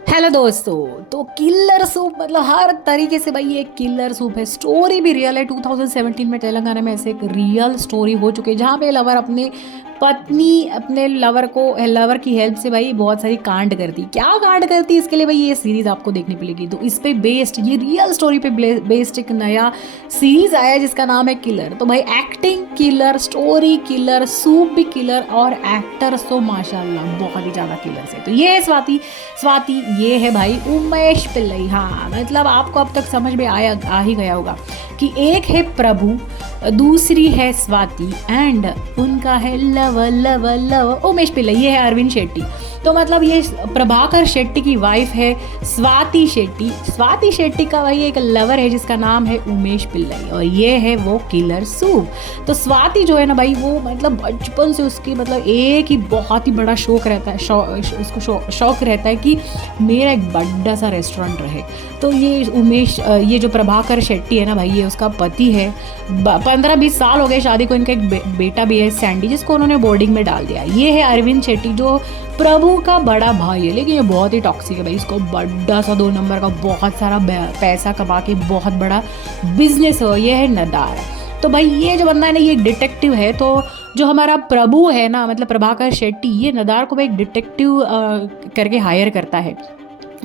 Hello दोस्तों। तो killer soup मतलब हर तरीके से भाई ये किलर सूप है। स्टोरी भी रियल है। 2017 में तेलंगाना में ऐसे एक रियल स्टोरी हो चुकी है जहाँ पे लवर अपने पत्नी अपने लवर की हेल्प से भाई बहुत सारी कांड करती। क्या कांड करती इसके लिए भाई ये सीरीज आपको देखने मिलेगी। तो इस पे बेस्ड ये रियल स्टोरी पे बेस्ड एक नया सीरीज आया है जिसका नाम है किलर। तो भाई acting killer, story killer, soup भी किलर और एक्टर्स तो माशाल्लाह बहुत ही ज्यादा किलर है। तो ये है स्वाति। स्वाति ये है भाई उमेश पिल्लई। हाँ मतलब आपको अब तक समझ में आ ही गया होगा कि एक है प्रभु, दूसरी है स्वाति एंड उनका है love love love Umesh Pillai. ये है अरविंद शेट्टी। तो मतलब ये प्रभाकर शेट्टी की वाइफ है स्वाति शेट्टी। स्वाति शेट्टी का भाई एक लवर है जिसका नाम है उमेश पिल्लई और ये है वो किलर सूप। तो स्वाति जो है ना भाई वो मतलब बचपन से उसकी मतलब एक ही बहुत ही बड़ा शौक रहता है, उसको शौक रहता है कि मेरा एक बड़ा सा रेस्टोरेंट रहे। तो ये ये जो प्रभाकर शेट्टी है ना भाई ये उसका पति है। 15-20 साल हो गए शादी को। इनका एक बेटा भी है सैंडी जिसको उन्होंने बोर्डिंग में डाल दिया। ये है अरविंद शेट्टी जो प्रभु का बड़ा भाई है, लेकिन ये बहुत ही टॉक्सिक है भाई। इसको बड़ा सा 2 नंबर का बहुत सारा पैसा कमा के बहुत बड़ा बिजनेस है। ये है नदार। तो भाई ये जो बंदा है ना ये डिटेक्टिव है। तो जो हमारा प्रभु है ना मतलब प्रभाकर शेट्टी ये नदार को भाई एक डिटेक्टिव करके हायर करता है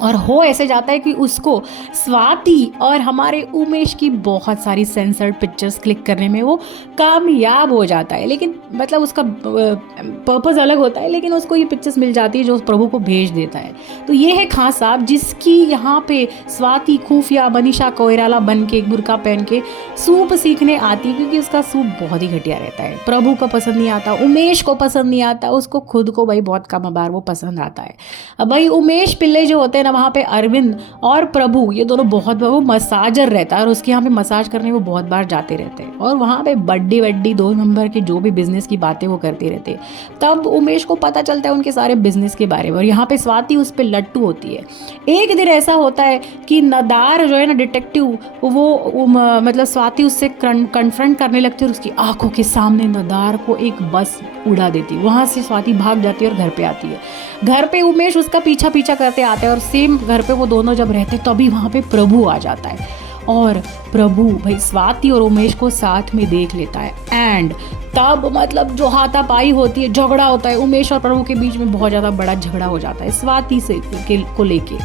और हो ऐसे जाता है कि उसको स्वाति और हमारे उमेश की बहुत सारी सेंसर्ड पिक्चर्स क्लिक करने में वो कामयाब हो जाता है। लेकिन मतलब उसका पर्पस अलग होता है, लेकिन उसको ये पिक्चर्स मिल जाती है जो उस प्रभु को भेज देता है। तो ये है खान साहब जिसकी यहाँ पे स्वाति खुफिया मनीषा कोइराला बन के एक बुर्का पहन के सूप सीखने आती है क्योंकि उसका सूप बहुत ही घटिया रहता है। प्रभु को पसंद नहीं आता, उमेश को पसंद नहीं आता, उसको खुद को भाई बहुत कम बार वो पसंद आता है। अब भाई उमेश पिल्ले जो होते हैं ना वहाँ पे अरविंद और प्रभु ये दोनों बहुत वो मसाजर रहता है और उसके यहाँ पे मसाज करने वो बहुत बार जाते रहते हैं और वहाँ पे बड्डी वड्डी 2 नंबर के जो भी बिजनेस की बातें वो करते रहते हैं। तब उमेश को पता चलता है उनके सारे बिजनेस के बारे में और यहाँ पे स्वाति उस पर लट्टू होती है। एक दिन ऐसा होता है कि नदार जो है ना डिटेक्टिव वो मतलब स्वाति उससे कन्फ्रंट करने लगती है और उसकी आंखों के सामने नदार को एक बस उड़ा देती है। वहाँ से स्वाति भाग जाती है और घर पे आती है। घर पे उमेश उसका पीछा पीछा करते आते हैं और सेम घर पे वो दोनों जब रहते तभी वहाँ पे प्रभु आ जाता है और प्रभु भाई स्वाति और उमेश को साथ में देख लेता है एंड तब मतलब जो हाथापाई होती है, झगड़ा होता है। उमेश और प्रभु के बीच में बहुत ज़्यादा बड़ा झगड़ा हो जाता है स्वाति से को लेके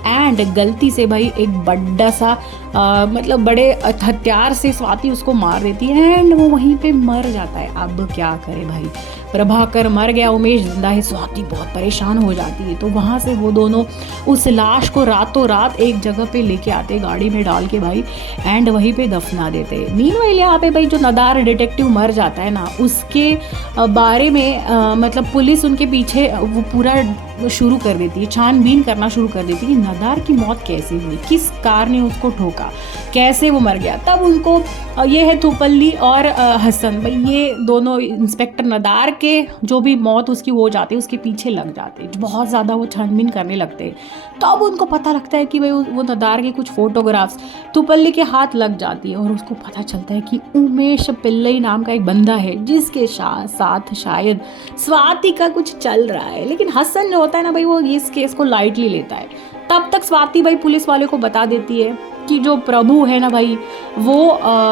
एंड गलती से भाई एक बड़ा सा मतलब बड़े हथियार से स्वाति उसको मार देती है एंड वो वहीं पे मर जाता है। अब क्या करे भाई, प्रभाकर मर गया, उमेश जिंदा है। स्वाति बहुत परेशान हो जाती है। तो वहाँ से वो दोनों उस लाश को रातों रात एक जगह पे लेके आते गाड़ी में डाल के भाई एंड वहीं पे दफना देते। मीनवाइल यहाँ पे भाई जो नदार डिटेक्टिव मर जाता है ना उसके बारे में मतलब पुलिस उनके पीछे वो पूरा शुरू कर देती है, छानबीन करना शुरू कर देती है कि नदार की मौत कैसे हुई, किस कार ने उसको ठोका, कैसे वो मर गया। तब उनको ये है तुपल्ली और हसन भाई ये दोनों इंस्पेक्टर नदार के जो भी मौत उसकी हो जाती है उसके पीछे लग जाते हैं, बहुत ज़्यादा वो छानबीन करने लगते हैं। तब उनको पता लगता है कि भाई वो नदार की कुछ फोटोग्राफ्स तुपल्ली के हाथ लग जाती है और उसको पता चलता है कि उमेश पिल्लई नाम का एक बंदा है जिसके साथ शायद स्वाति का कुछ चल रहा है। लेकिन हसन जो होता है ना भाई वो इस केस को लाइटली लेता है। तब तक स्वाति भाई पुलिस वाले को बता देती है कि जो प्रभु है ना भाई वो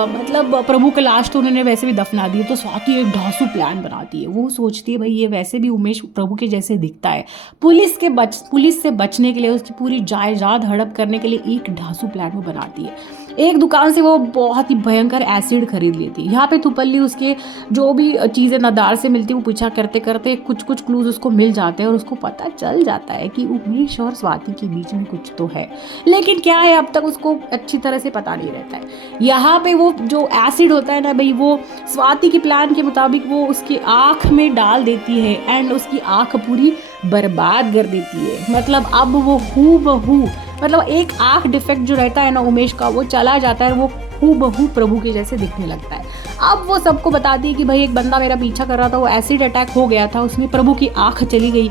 मतलब प्रभु के लाश तो उन्होंने वैसे भी दफना दी है। तो स्वाति एक ढांसू प्लान बनाती है। वो सोचती है भाई ये वैसे भी उमेश प्रभु के जैसे दिखता है, पुलिस से बचने के लिए उसकी पूरी जायदाद हड़प करने के लिए एक ढांसू प्लान वो बनाती है। एक दुकान से वो बहुत ही भयंकर एसिड खरीद लेती है। यहाँ पे तुपल्ली उसके जो भी चीज़ें नदार से मिलती है वो पीछा करते करते कुछ कुछ क्लूज उसको मिल जाते हैं और उसको पता चल जाता है कि उमेश और स्वाति के बीच में कुछ तो है। लेकिन क्या है अब तक उसको अच्छी तरह से पता नहीं रहता है। यहाँ पे वो जो एसिड होता है ना भाई वो स्वाति के प्लान के मुताबिक वो उसकी आँख में डाल देती है एंड उसकी आँख पूरी बर्बाद कर देती है। मतलब अब वो हूबहू मतलब एक आँख डिफेक्ट जो रहता है ना उमेश का वो चला जाता है, वो हूबहू प्रभु के जैसे दिखने लगता है। अब वो सबको बताती है कि भाई एक बंदा मेरा पीछा कर रहा था, वो एसिड अटैक हो गया था, उसमें प्रभु की आँख चली गई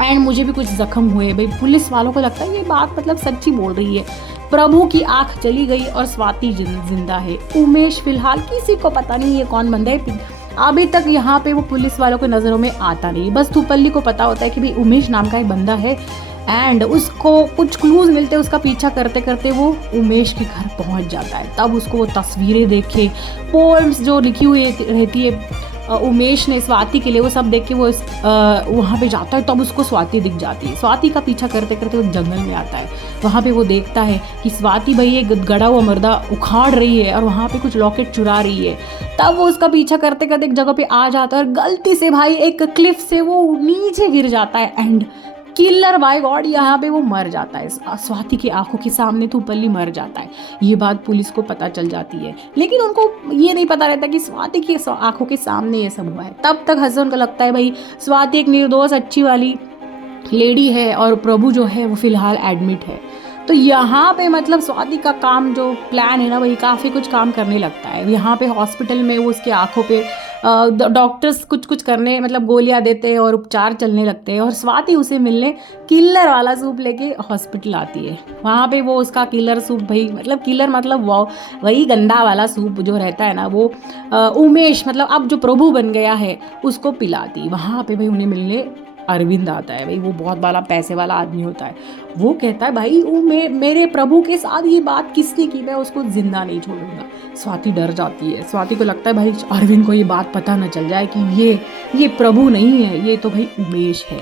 एंड मुझे भी कुछ जख्म हुए। भाई पुलिस वालों को लगता है ये बात मतलब सच्ची बोल रही है, प्रभु की आँख चली गई और स्वाति जिंदा है। उमेश फिलहाल किसी को पता नहीं ये कौन बंदा है। अभी तक यहाँ पे वो पुलिस वालों के नज़रों में आता नहीं। बस तुपल्ली को पता होता है कि भाई उमेश नाम का एक बंदा है एंड उसको कुछ क्लूज मिलते, उसका पीछा करते करते वो उमेश के घर पहुंच जाता है। तब उसको वो तस्वीरें देखे, पोएम्स जो लिखी हुई रहती है उमेश ने स्वाति के लिए, वो सब देख के वो वहाँ पे जाता है। तब उसको स्वाति दिख जाती है। स्वाति का पीछा करते करते वो जंगल में आता है। वहाँ पे वो देखता है कि स्वाति भाई एक गड़ा हुआ मर्दा उखाड़ रही है और वहाँ पे कुछ लॉकेट चुरा रही है। तब वो उसका पीछा करते करते एक जगह पे आ जाता है और गलती से भाई एक क्लिफ से वो नीचे गिर जाता है एंड किलर बाय गॉड यहाँ पे वो मर जाता है। स्वाति की आंखों के सामने थुपल्ली मर जाता है। ये बात पुलिस को पता चल जाती है, लेकिन उनको ये नहीं पता रहता कि स्वाति की आंखों के सामने ये सब हुआ है। तब तक हसन को लगता है भाई स्वाति एक निर्दोष अच्छी वाली लेडी है और प्रभु जो है वो फिलहाल एडमिट है। तो यहाँ पे मतलब स्वाति का काम जो प्लान है ना वही काफ़ी कुछ काम करने लगता है। यहाँ पे हॉस्पिटल में वो उसके आंखों पे डॉक्टर्स कुछ कुछ करने मतलब गोलियां देते हैं और उपचार चलने लगते हैं और स्वाति उसे मिलने किलर वाला सूप लेके हॉस्पिटल आती है। वहाँ पे वो उसका किलर सूप भाई मतलब किलर मतलब वो वही गंदा वाला सूप जो रहता है ना वो उमेश मतलब अब जो प्रभु बन गया है उसको पिलाती। वहाँ पे भाई उन्हें मिलने अरविंद आता है। भाई वो बहुत बड़ा पैसे वाला आदमी होता है। वो कहता है भाई वो मेरे प्रभु के साथ ये बात किसने की, मैं उसको जिंदा नहीं छोड़ूंगा। स्वाति डर जाती है। स्वाति को लगता है भाई अरविंद को ये बात पता न चल जाए कि ये प्रभु नहीं है, ये तो भाई उमेश है।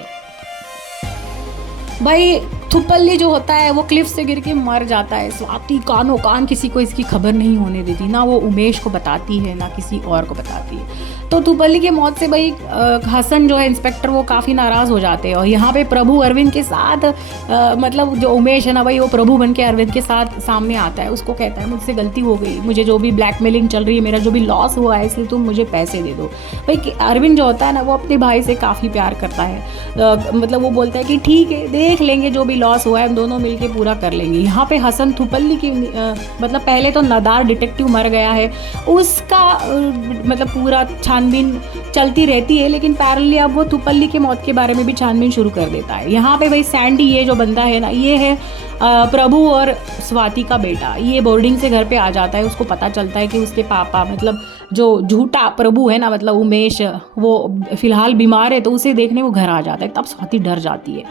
भाई थुपल्ली जो होता है वो क्लिफ से गिर के मर जाता है। स्वाति कानो कान किसी को इसकी खबर नहीं होने देती, ना वो उमेश को बताती है ना किसी और को बताती है। तो थुपल्ली की मौत से भाई हसन जो है इंस्पेक्टर वो काफ़ी नाराज़ हो जाते हैं और यहाँ पे प्रभु अरविंद के साथ मतलब जो उमेश है ना भाई वो प्रभु बन के अरविंद के साथ सामने आता है। उसको कहता है मुझसे गलती हो गई, मुझे जो भी ब्लैकमेलिंग चल रही है, मेरा जो भी लॉस हुआ है इसलिए तुम मुझे पैसे दे दो। भाई अरविंद जो होता है ना वो अपने भाई से काफ़ी प्यार करता है। मतलब वो बोलता है कि ठीक है देख लेंगे, जो भी लॉस हुआ है हम दोनों मिलके पूरा कर लेंगे। यहाँ पे हसन थुपल्ली की मतलब पहले तो नदार डिटेक्टिव मर गया है, उसका मतलब पूरा छानबीन चलती रहती है, लेकिन पैरेलली अब वो थुपल्ली की मौत के बारे में भी छानबीन शुरू कर देता है। यहाँ पे भाई सैंडी ये जो बंदा है ना ये है प्रभु और स्वाति का बेटा। ये बोर्डिंग से घर पे आ जाता है। उसको पता चलता है कि उसके पापा मतलब जो झूठा प्रभु है ना मतलब उमेश वो फिलहाल बीमार है, तो उसे देखने वो घर आ जाता है। तब स्वाति डर जाती है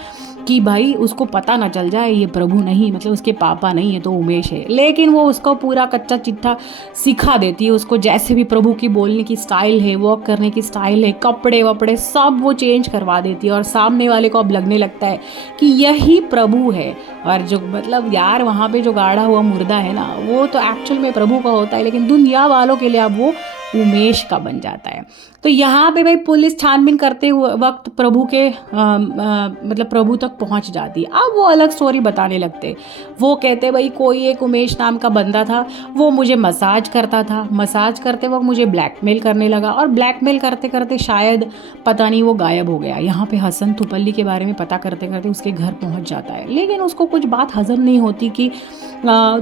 कि भाई उसको पता ना चल जाए ये प्रभु नहीं मतलब उसके पापा नहीं है तो उमेश है। लेकिन वो उसको पूरा कच्चा चिट्ठा सिखा देती है उसको, जैसे भी प्रभु की बोलने की स्टाइल है, वॉक करने की स्टाइल है, कपड़े वपड़े सब वो चेंज करवा देती है और सामने वाले को अब लगने लगता है कि यही प्रभु है। और जो मतलब यार वहाँ पे जो गाड़ा हुआ मुर्दा है ना वो तो एक्चुअल में प्रभु का होता है, लेकिन दुनिया वालों के लिए अब वो उमेश का बन जाता है। तो यहाँ पे भाई पुलिस छानबीन करते हुए वक्त प्रभु के मतलब प्रभु तक पहुँच जाती है। अब वो अलग स्टोरी बताने लगते। वो कहते भाई कोई एक उमेश नाम का बंदा था, वो मुझे मसाज करता था, मसाज करते वक्त मुझे ब्लैकमेल करने लगा और ब्लैकमेल करते करते शायद पता नहीं वो गायब हो गया। यहाँ पे हसन थुपल्ली के बारे में पता करते करते उसके घर पहुँच जाता है, लेकिन उसको कुछ बात हजम नहीं होती कि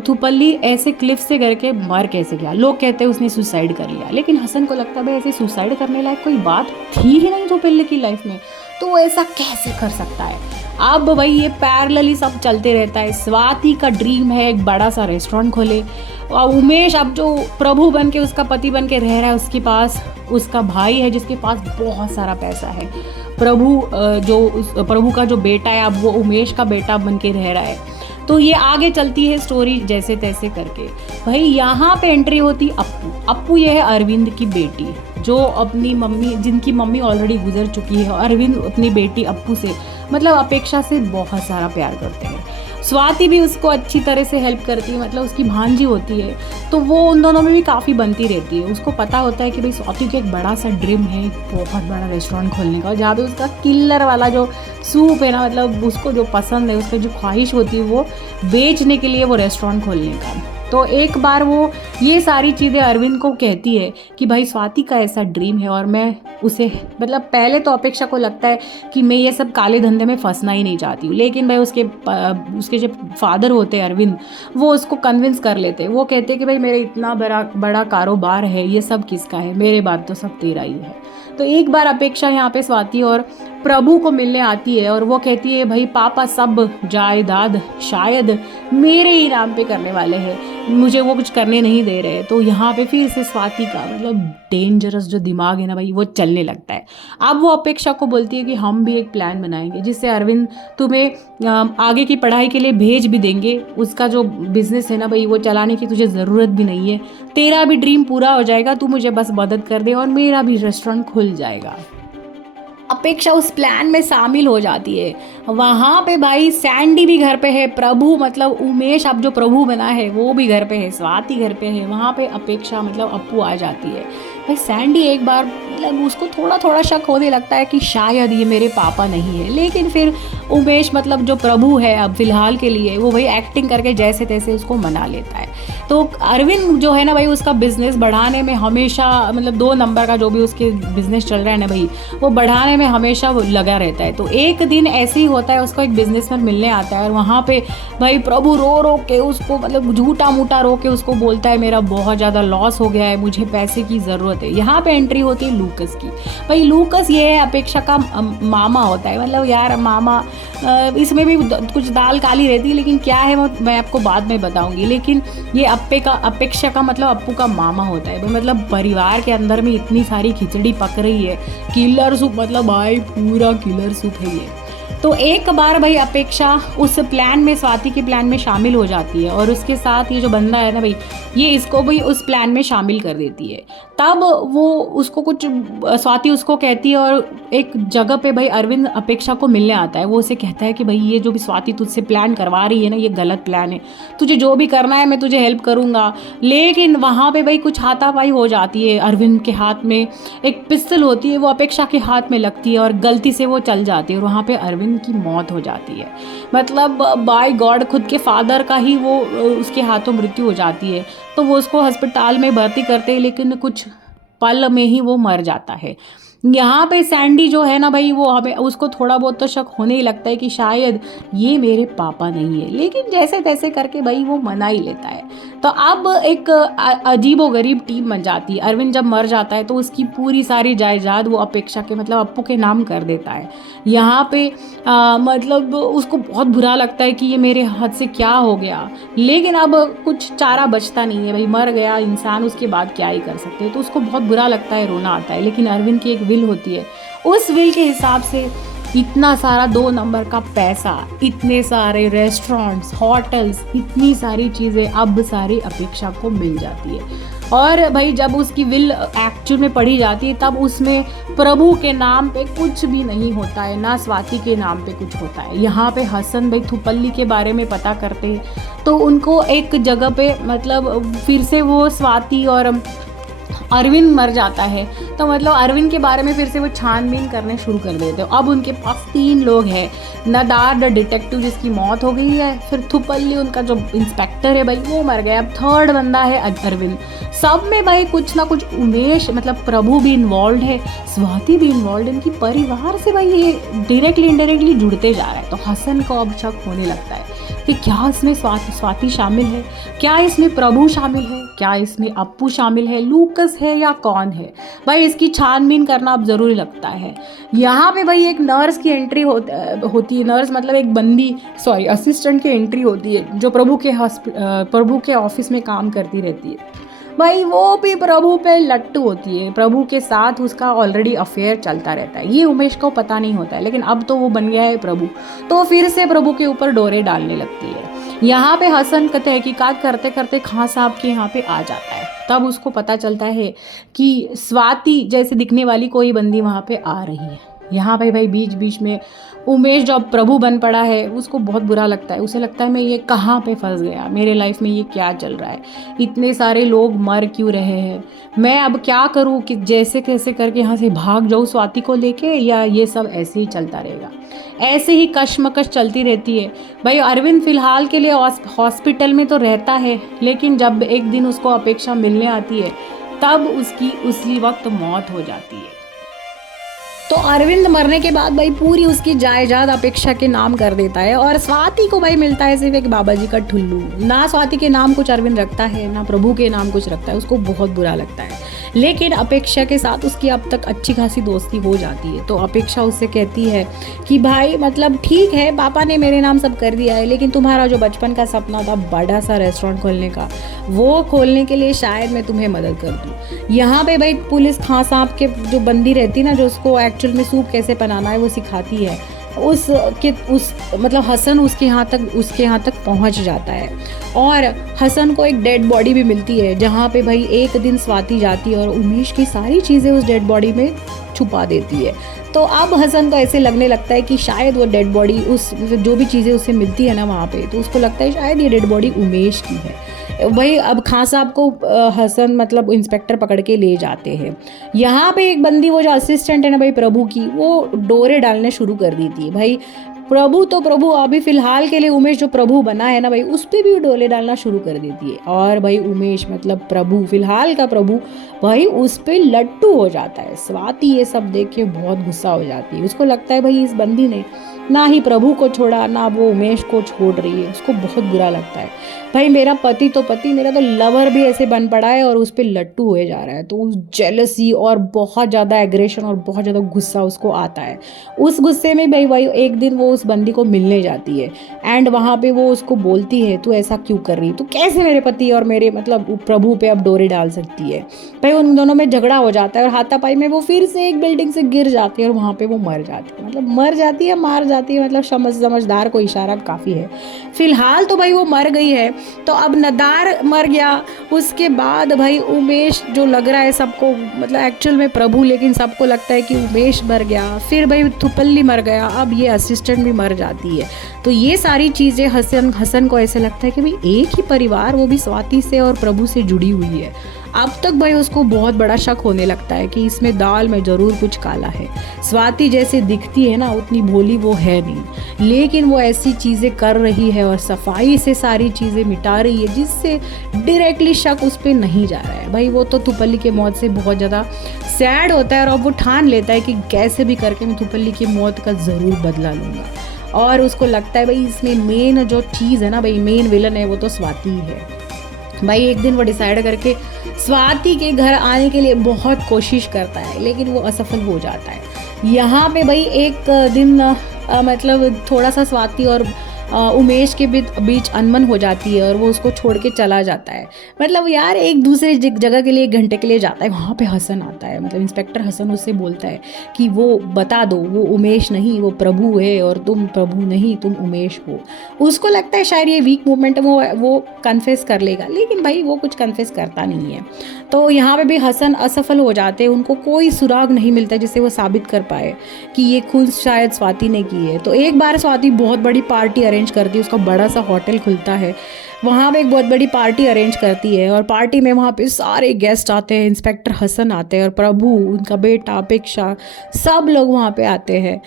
थुपल्ली ऐसे क्लिफ से गिर के मर कैसे गया। लोग कहते हैं उसने सुसाइड कर लिया, लेकिन हसन को लगता है भाई ऐसे सुसाइड करने लायक कोई बात थी ही नहीं थुपल्ली की लाइफ में, तो वो ऐसा कैसे कर सकता है। अब भाई ये पैरेलली सब चलते रहता है। स्वाति का ड्रीम है एक बड़ा सा रेस्टोरेंट खोले और उमेश अब जो प्रभु बन के उसका पति बन के रह रहा है, उसके पास उसका भाई है जिसके पास बहुत सारा पैसा है। प्रभु का जो बेटा है अब वो उमेश का बेटा बन के रह रहा है। तो ये आगे चलती है स्टोरी जैसे तैसे करके। भाई यहाँ पे एंट्री होती अप्पू। अप्पू ये है अरविंद की बेटी, जो अपनी मम्मी जिनकी मम्मी ऑलरेडी गुजर चुकी है। अरविंद अपनी बेटी अप्पू से मतलब अपेक्षा से बहुत सारा प्यार करते हैं। स्वाति भी उसको अच्छी तरह से हेल्प करती है, मतलब उसकी भांजी होती है, तो वो उन दोनों में भी काफ़ी बनती रहती है। उसको पता होता है कि भाई स्वाति का एक बड़ा सा ड्रीम है बहुत बड़ा रेस्टोरेंट खोलने का, जहाँ पे उसका किलर वाला जो सूप है ना मतलब उसको जो पसंद है, उसकी जो ख्वाहिश होती है वो बेचने के लिए वो रेस्टोरेंट खोलने का। तो एक बार वो ये सारी चीज़ें अरविंद को कहती है कि भाई स्वाति का ऐसा ड्रीम है और मैं उसे मतलब पहले तो अपेक्षा को लगता है कि मैं ये सब काले धंधे में फंसना ही नहीं चाहती हूँ, लेकिन भाई उसके जो फादर होते हैं अरविंद वो उसको कन्विंस कर लेते हैं। वो कहते हैं कि भाई मेरे इतना बड़ा कारोबार है, ये सब किसका है, मेरे बाद तो सब तेरा ही है। तो एक बार अपेक्षा यहाँ पे स्वाति और प्रभु को मिलने आती है और वो कहती है भाई पापा सब जायदाद शायद मेरे ही नाम पे करने वाले हैं, मुझे वो कुछ करने नहीं दे रहे। तो यहाँ पे फिर से स्वाति का मतलब डेंजरस जो दिमाग है ना भाई वो चलने लगता है। अब वो अपेक्षा को बोलती है कि हम भी एक प्लान बनाएंगे जिससे अरविंद तुम्हें आगे की पढ़ाई के लिए भेज भी देंगे, उसका जो बिजनेस है ना भाई वो चलाने की तुझे ज़रूरत भी नहीं है, तेरा भी ड्रीम पूरा हो जाएगा, तू मुझे बस मदद कर दे और मेरा भी रेस्टोरेंट खुल जाएगा। अपेक्षा उस प्लान में शामिल हो जाती है। वहाँ पे भाई सैंडी भी घर पे है, प्रभु मतलब उमेश अब जो प्रभु बना है वो भी घर पे है, स्वाति घर पे है। वहाँ पे अपेक्षा मतलब अप्पू आ जाती है। भाई सैंडी एक बार मतलब उसको थोड़ा थोड़ा शक होने लगता है कि शायद ये मेरे पापा नहीं है, लेकिन फिर उमेश मतलब जो प्रभु है अब फिलहाल के लिए वो भाई एक्टिंग करके जैसे तैसे उसको मना लेता है। तो अरविंद जो है ना भाई उसका बिजनेस बढ़ाने में हमेशा मतलब 2 नंबर का जो भी उसके बिजनेस चल रहा है ना भाई वो बढ़ाने में हमेशा वो लगा रहता है। तो एक दिन ऐसे ही होता है, उसको एक बिजनेसमैन मिलने आता है और वहाँ पे भाई प्रभु रो रो के उसको मतलब झूठा मूठा रो के उसको बोलता है मेरा बहुत ज़्यादा लॉस हो गया है, मुझे पैसे की ज़रूरत है। यहाँ पे एंट्री होती है लूकस की। भाई लूकस ये है अपेक्षा का मामा होता है, मतलब यार मामा इसमें भी कुछ दाल काली रहती है, लेकिन क्या है वो मैं आपको बाद में बताऊंगी। लेकिन ये अपेक्षा का मतलब अप्पू का मामा होता है। मतलब परिवार के अंदर में इतनी सारी खिचड़ी पक रही है, किलर सूप मतलब भाई पूरा किलर सूप है ये। तो एक बार भाई अपेक्षा उस प्लान में स्वाति के प्लान में शामिल हो जाती है और उसके साथ ये जो बंदा है ना भाई ये इसको भी उस प्लान में शामिल कर देती है। तब वो उसको कुछ स्वाति उसको कहती है और एक जगह पे भाई अरविंद अपेक्षा को मिलने आता है। वो उसे कहता है कि भाई ये जो भी स्वाति तुझसे प्लान करवा रही है ना ये गलत प्लान है, तुझे जो भी करना है मैं तुझे हेल्प करूँगा। लेकिन वहाँ पे भाई कुछ हाथापाई हो जाती है। अरविंद के हाथ में एक पिस्तल होती है, वो अपेक्षा के हाथ में लगती है और गलती से वो चल जाती है और वहाँ पे अरविंद की मौत हो जाती है। मतलब बाय गॉड खुद के फादर का ही वो उसके हाथों मृत्यु हो जाती है। तो वो उसको अस्पताल में भर्ती करते हैं लेकिन कुछ पल में ही वो मर जाता है। यहाँ पे सैंडी जो है ना भाई वो हमें उसको थोड़ा बहुत तो शक होने ही लगता है कि शायद ये मेरे पापा नहीं है, लेकिन जैसे तैसे करके भाई वो मना ही लेता है। तो अब एक अजीबो गरीब टीम बन जाती है। अरविंद जब मर जाता है तो उसकी पूरी सारी जायदाद वो अपेक्षा के मतलब अप्पू के नाम कर देता है। यहाँ पे मतलब उसको बहुत बुरा लगता है कि ये मेरे हाथ से क्या हो गया, लेकिन अब कुछ चारा बचता नहीं है भाई, मर गया इंसान उसके बाद क्या ही कर सकते हैं। तो उसको बहुत बुरा लगता है, रोना आता है। लेकिन अरविंद की एक विल होती है, उस विल के हिसाब से इतना सारा 2 नंबर का पैसा, इतने सारे रेस्टोरेंट्स होटल्स, इतनी सारी चीज़ें अब सारी अपेक्षा को मिल जाती है। और भाई जब उसकी विल एक्चुअल में पढ़ी जाती है तब उसमें प्रभु के नाम पे कुछ भी नहीं होता है, ना स्वाति के नाम पे कुछ होता है। यहाँ पे हसन भाई थुपल्ली के बारे में पता करते हैं तो उनको एक जगह पे मतलब फिर से वो स्वाति और अरविंद मर जाता है तो मतलब अरविंद के बारे में फिर से वो छानबीन करने शुरू कर देते हो। अब उनके पास 3 लोग हैं, नदार द डिटेक्टिव जिसकी मौत हो गई है, फिर थुपल्ली उनका जो इंस्पेक्टर है भाई वो मर गया, अब 3rd बंदा है अरविंद। सब में भाई कुछ ना कुछ उमेश मतलब प्रभु भी इन्वॉल्व है, स्वाति भी इन्वॉल्व है, इनकी परिवार से भाई ये डायरेक्टली इनडायरेक्टली जुड़ते जा रहा है। तो हसन को अब शक होने लगता है कि क्या इसमें स्वाति शामिल है, क्या इसमें प्रभु शामिल है, क्या इसमें अप्पू शामिल है, लूकस है या कौन है। भाई इसकी छानबीन करना अब ज़रूरी लगता है। यहाँ पे भाई एक नर्स की एंट्री होती है, नर्स मतलब एक बंदी असिस्टेंट की एंट्री होती है जो प्रभु के ऑफिस में काम करती रहती है। भाई वो भी प्रभु पे लट्टू होती है, प्रभु के साथ उसका ऑलरेडी अफेयर चलता रहता है, ये उमेश को पता नहीं होता है, लेकिन अब तो वो बन गया है प्रभु, तो फिर से प्रभु के ऊपर डोरे डालने लगती है। यहाँ पे हसन का तहकीकात करते करते खां साहब के यहाँ पे आ जाता है। तब उसको पता चलता है कि स्वाति जैसे दिखने वाली कोई बंदी वहाँ पे आ रही है। यहाँ पे भाई बीच बीच में उमेश जब प्रभु बन पड़ा है उसको बहुत बुरा लगता है, उसे लगता है मैं ये कहाँ पे फंस गया, मेरे लाइफ में ये क्या चल रहा है, इतने सारे लोग मर क्यों रहे हैं, मैं अब क्या करूँ कि जैसे कैसे करके यहाँ से भाग जाऊँ स्वाति को लेके, या ये सब ऐसे ही चलता रहेगा। ऐसे ही कश्मकश चलती रहती है। भाई अरविंद फिलहाल के लिए हॉस्पिटल में तो रहता है, लेकिन जब एक दिन उसको अपेक्षा मिलने आती है तब उसकी उसी वक्त मौत हो जाती है। तो अरविंद मरने के बाद भाई पूरी उसकी जायदाद अपेक्षा के नाम कर देता है और स्वाति को भाई मिलता है सिर्फ एक बाबा जी का ठुल्लू। ना स्वाति के नाम कुछ अरविंद रखता है, ना प्रभु के नाम कुछ रखता है, उसको बहुत बुरा लगता है। लेकिन अपेक्षा के साथ उसकी अब तक अच्छी खासी दोस्ती हो जाती है। तो अपेक्षा उससे कहती है कि भाई मतलब ठीक है, पापा ने मेरे नाम सब कर दिया है, लेकिन तुम्हारा जो बचपन का सपना था बड़ा सा रेस्टोरेंट खोलने का, वो खोलने के लिए शायद मैं तुम्हें मदद कर दूँ। यहाँ पे भाई पुलिस खां सांप के जो बंदी रहती है ना, जो उसको एक्चुअल में सूप कैसे बनाना है वो सिखाती है, उस मतलब हसन उसके यहाँ तक पहुँच जाता है। और हसन को एक डेड बॉडी भी मिलती है, जहाँ पे भाई एक दिन स्वाति जाती है और उमेश की सारी चीज़ें उस डेड बॉडी में छुपा देती है। तो अब हसन को ऐसे लगने लगता है कि शायद वो डेड बॉडी, उस जो भी चीज़ें उसे मिलती है ना वहाँ पे, तो उसको लगता है शायद ये डेड बॉडी उमेश की है। वही अब खां साहब को हसन मतलब इंस्पेक्टर पकड़ के ले जाते हैं। यहाँ पे एक बंदी, वो जो असिस्टेंट है ना भाई प्रभु की, वो डोरे डालने शुरू कर दी थी भाई। प्रभु तो प्रभु अभी फिलहाल के लिए उमेश जो प्रभु बना है ना भाई, उस पर भी डोले डालना शुरू कर देती है। और भाई उमेश मतलब प्रभु, फिलहाल का प्रभु, भाई उस पर लट्टू हो जाता है। स्वाति ये सब देख के बहुत गुस्सा हो जाती है। उसको लगता है भाई इस बंदी ने ना ही प्रभु को छोड़ा, ना वो उमेश को छोड़ रही है। उसको बहुत बुरा लगता है, भाई मेरा पति तो पति, मेरा तो लवर भी ऐसे बन पड़ा है और उस पर लट्टू हुए जा रहा है। तो उस जेलसी और बहुत ज़्यादा एग्रेशन और बहुत ज़्यादा गुस्सा उसको आता है। उस गुस्से में भाई एक दिन वो उस बंदी को मिलने जाती है एंड वहाँ पे वो उसको बोलती है, तू ऐसा क्यों कर रही, तू कैसे मेरे पति और मेरे मतलब प्रभु पे अब डोरे डाल सकती है। भाई उन दोनों में झगड़ा हो जाता है और हाथापाई में वो फिर से एक बिल्डिंग से गिर जाती है और वहाँ पे वो मर जाती है। मतलब मर जाती है, मार जाती है, मतलब समझदार को इशारा काफ़ी है। फिलहाल तो भाई वो मर गई है। तो अब नदार मर गया, उसके बाद भाई उमेश जो लग रहा है सबको, मतलब एक्चुअल में प्रभु, लेकिन सबको लगता है कि उमेश मर गया। फिर भाई थुपल्ली मर गया, अब ये असिस्टेंट भी मर जाती है। तो ये सारी चीज़ें हसन को ऐसे लगता है कि भाई एक ही परिवार, वो भी स्वाति से और प्रभु से जुड़ी हुई है। अब तक भाई उसको बहुत बड़ा शक होने लगता है कि इसमें दाल में ज़रूर कुछ काला है। स्वाति जैसे दिखती है ना, उतनी भोली वो है नहीं, लेकिन वो ऐसी चीज़ें कर रही है और सफाई से सारी चीज़ें मिटा रही है, जिससे डायरेक्टली शक उस पर नहीं जा रहा है। भाई वो तो थुपल्ली के मौत से बहुत ज़्यादा सैड होता है और अब वो ठान लेता है कि कैसे भी करके मैं थुपल्ली की मौत का ज़रूर बदला लूँगा। और उसको लगता है भाई इसमें मेन जो चीज़ है ना भाई, मेन विलन है वो तो स्वाति है। भाई एक दिन वो डिसाइड करके स्वाति के घर आने के लिए बहुत कोशिश करता है, लेकिन वो असफल हो जाता है। यहाँ पे भाई एक दिन मतलब थोड़ा सा स्वाति और उमेश के बीच अनबन हो जाती है और वो उसको छोड़ के चला जाता है। मतलब यार एक दूसरे जगह के लिए 1 घंटे के लिए जाता है। वहाँ पे हसन आता है, मतलब इंस्पेक्टर हसन उससे बोलता है कि वो बता दो, वो उमेश नहीं, वो प्रभु है और तुम प्रभु नहीं, तुम उमेश हो। उसको लगता है शायद ये वीक मूवमेंट है, वो कन्फेस कर लेगा, लेकिन भाई वो कुछ कन्फेस करता नहीं है। तो यहाँ पे भी हसन असफल हो जाते हैं, उनको कोई सुराग नहीं मिलता जिससे वो साबित कर पाए कि ये खुद शायद स्वाति ने की है। तो एक बार स्वाति बहुत बड़ी पार्टी अरेंज करती है, उसका बड़ा सा होटल खुलता है, वहाँ पे एक बहुत बड़ी पार्टी अरेंज करती है और पार्टी में वहाँ पे सारे गेस्ट आते हैं, इंस्पेक्टर हसन आते हैं और प्रभु, उनका बेटा, अपेक्षा, सब लोग वहाँ पे आते हैं।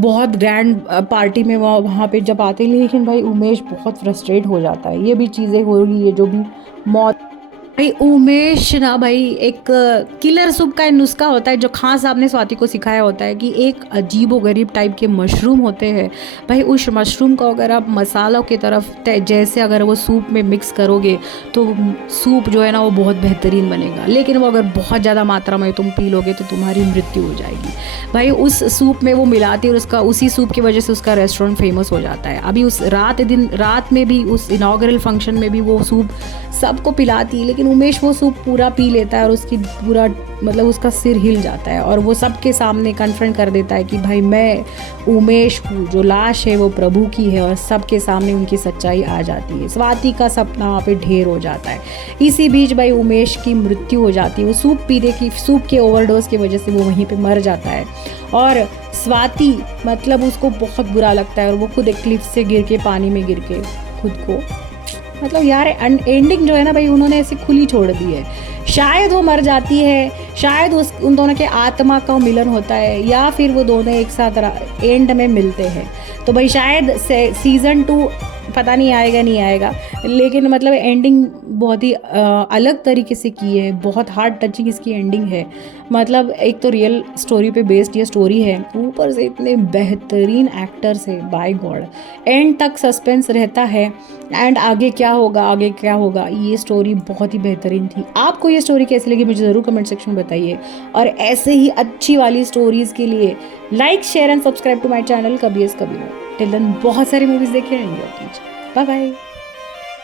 बहुत ग्रैंड पार्टी में वहाँ पे जब आते हैं, लेकिन भाई उमेश बहुत फ्रस्ट्रेट हो जाता है। ये भी चीज़ें हो रही है, जो भी मौत भाई उमेश ना भाई एक किलर सूप का नुस्खा होता है जो खान साहब ने स्वाति को सिखाया होता है कि एक अजीबो गरीब टाइप के मशरूम होते हैं भाई, उस मशरूम को अगर आप मसालों की तरफ जैसे अगर वो सूप में मिक्स करोगे तो सूप जो है ना वो बहुत बेहतरीन बनेगा, लेकिन वो अगर बहुत ज़्यादा मात्रा में तुम पी लोगे तो तुम्हारी मृत्यु हो जाएगी। भाई उस सूप में वो मिलाती है और उसका उसी सूप की वजह से उसका रेस्टोरेंट फेमस हो जाता है। अभी उस रात में भी, उस इनॉग्रल फंक्शन में भी वो सूप सबको पिलाती है, लेकिन उमेश वो सूप पूरा पी लेता है और उसकी पूरा मतलब उसका सिर हिल जाता है और वो सबके सामने कन्फ्रंट कर देता है कि भाई मैं उमेश हूँ, जो लाश है वो प्रभु की है, और सबके सामने उनकी सच्चाई आ जाती है। स्वाति का सपना वहाँ पे ढेर हो जाता है। इसी बीच भाई उमेश की मृत्यु हो जाती है, वो सूप के ओवरडोज की वजह से वो वहीं पे मर जाता है। और स्वाति मतलब उसको बहुत बुरा लगता है और वो खुद एक क्लिफ से गिर के, पानी में गिर के खुद को, मतलब यार एंडिंग जो है ना भाई उन्होंने ऐसी खुली छोड़ दी है। शायद वो मर जाती है, शायद उन दोनों के आत्मा का मिलन होता है, या फिर वो दोनों एक साथ एंड में मिलते हैं। तो भाई शायद सीज़न 2 पता नहीं आएगा नहीं आएगा, लेकिन मतलब एंडिंग बहुत ही अलग तरीके से की है, बहुत हार्ट टचिंग इसकी एंडिंग है। मतलब एक तो रियल स्टोरी पे बेस्ड ये स्टोरी है, ऊपर से इतने बेहतरीन एक्टर्स है, बाय गॉड। एंड तक सस्पेंस रहता है, एंड आगे क्या होगा आगे क्या होगा, ये स्टोरी बहुत ही बेहतरीन थी। आपको ये स्टोरी कैसी लगी मुझे ज़रूर कमेंट सेक्शन में बताइए, और ऐसे ही अच्छी वाली स्टोरीज़ के लिए like share and subscribe to my channel कभी एस कभी नो। टिल देन बहुत सारी मूवीज़ देखे रहेंगे। Bye bye.